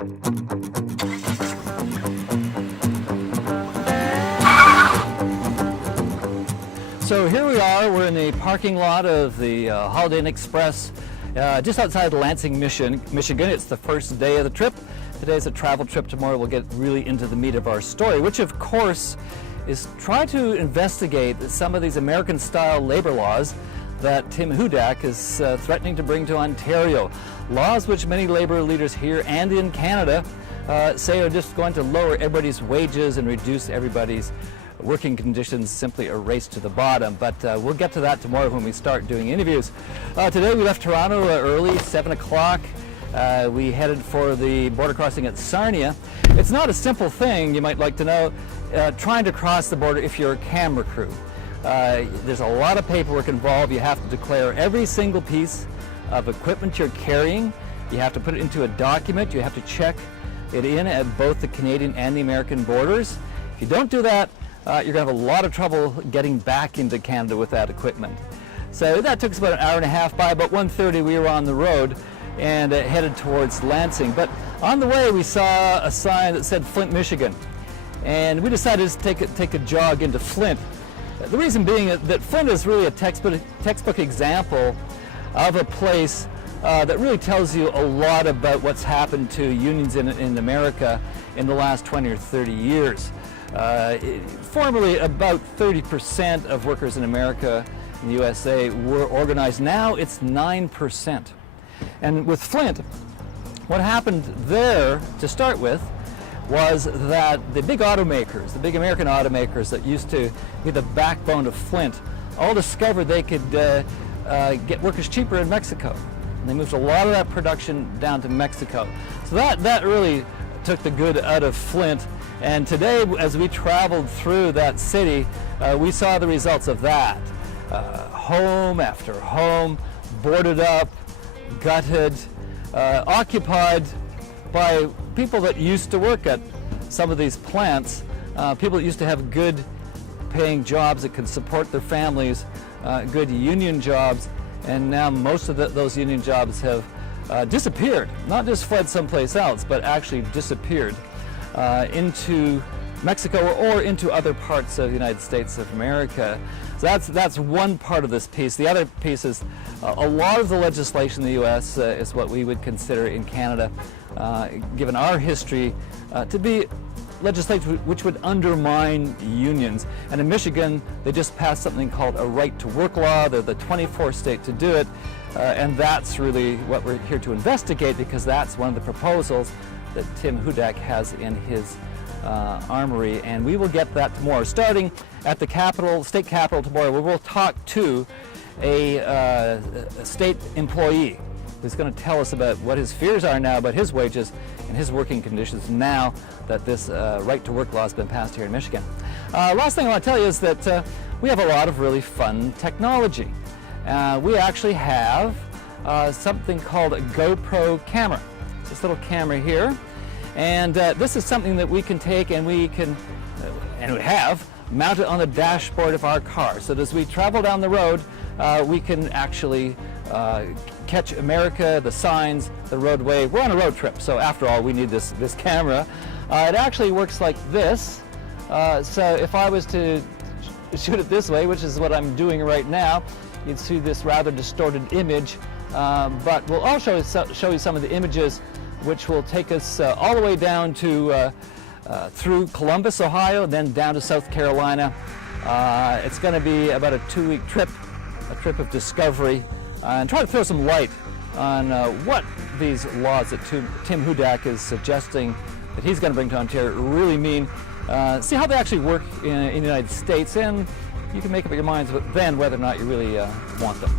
So here we are, we're in the parking lot of the Holiday Inn Express just outside Lansing, Michigan. It's the first day of the trip. Today's a travel trip. Tomorrow we'll get really into the meat of our story, which of course is try to investigate some of these American-style labor laws that Tim Hudak is threatening to bring to Ontario. Laws which many labor leaders here and in Canada say are just going to lower everybody's wages and reduce everybody's working conditions, simply a race to the bottom. But we'll get to that tomorrow when we start doing interviews. Today we left Toronto early, 7 o'clock. We headed for the border crossing at Sarnia. It's not a simple thing, you might like to know, trying to cross the border if you're a camera crew. There's a lot of paperwork involved. You have to declare every single piece of equipment you're carrying. You have to put it into a document. You have to check it in at both the Canadian and the American borders. If you don't do that, you're going to have a lot of trouble getting back into Canada with that equipment. So that took us about an hour and a half. By about 1:30 we were on the road and headed towards Lansing. But on the way we saw a sign that said Flint, Michigan. And we decided to take a jog into Flint. The reason being that Flint is really a textbook example of a place that really tells you a lot about what's happened to unions in America in the last 20 or 30 years. Formerly, about 30% of workers in America, in the USA, were organized. Now it's 9%. And with Flint, what happened there to start with was that the big automakers, the big American automakers that used to be the backbone of Flint, all discovered they could get workers cheaper in Mexico. And they moved a lot of that production down to Mexico. So that really took the good out of Flint. And today, as we traveled through that city, we saw the results of that. Home after home, boarded up, gutted, occupied by people that used to work at some of these plants, people that used to have good paying jobs that could support their families, good union jobs, and now most of those union jobs have disappeared. Not just fled someplace else, but actually disappeared into Mexico or into other parts of the United States of America. So that's one part of this piece. The other piece is a lot of the legislation in the U.S. Is what we would consider in Canada, given our history, to be legislation which would undermine unions. And in Michigan, they just passed something called a right-to-work law. They're the 24th state to do it, and that's really what we're here to investigate, because that's one of the proposals that Tim Hudak has in his armory, and we will get that tomorrow. Starting at the Capitol, state capitol tomorrow, we will talk to a state employee who's going to tell us about what his fears are now about his wages and his working conditions now that this right-to-work law has been passed here in Michigan. Last thing I want to tell you is that we have a lot of really fun technology. We actually have something called a GoPro camera. It's this little camera here, and this is something that we can take and we can, and we have, mount it on the dashboard of our car, so that as we travel down the road, we can actually catch America, the signs, the roadway. We're on a road trip, so after all, we need this camera. It actually works like this. So if I was to shoot it this way, which is what I'm doing right now, you'd see this rather distorted image. But we'll also show you some of the images which will take us all the way down to through Columbus, Ohio, then down to South Carolina. It's going to be about a 2-week trip, a trip of discovery, and try to throw some light on what these laws that Tim Hudak is suggesting that he's going to bring to Ontario really mean. See how they actually work in the United States, and you can make up your minds then whether or not you really want them.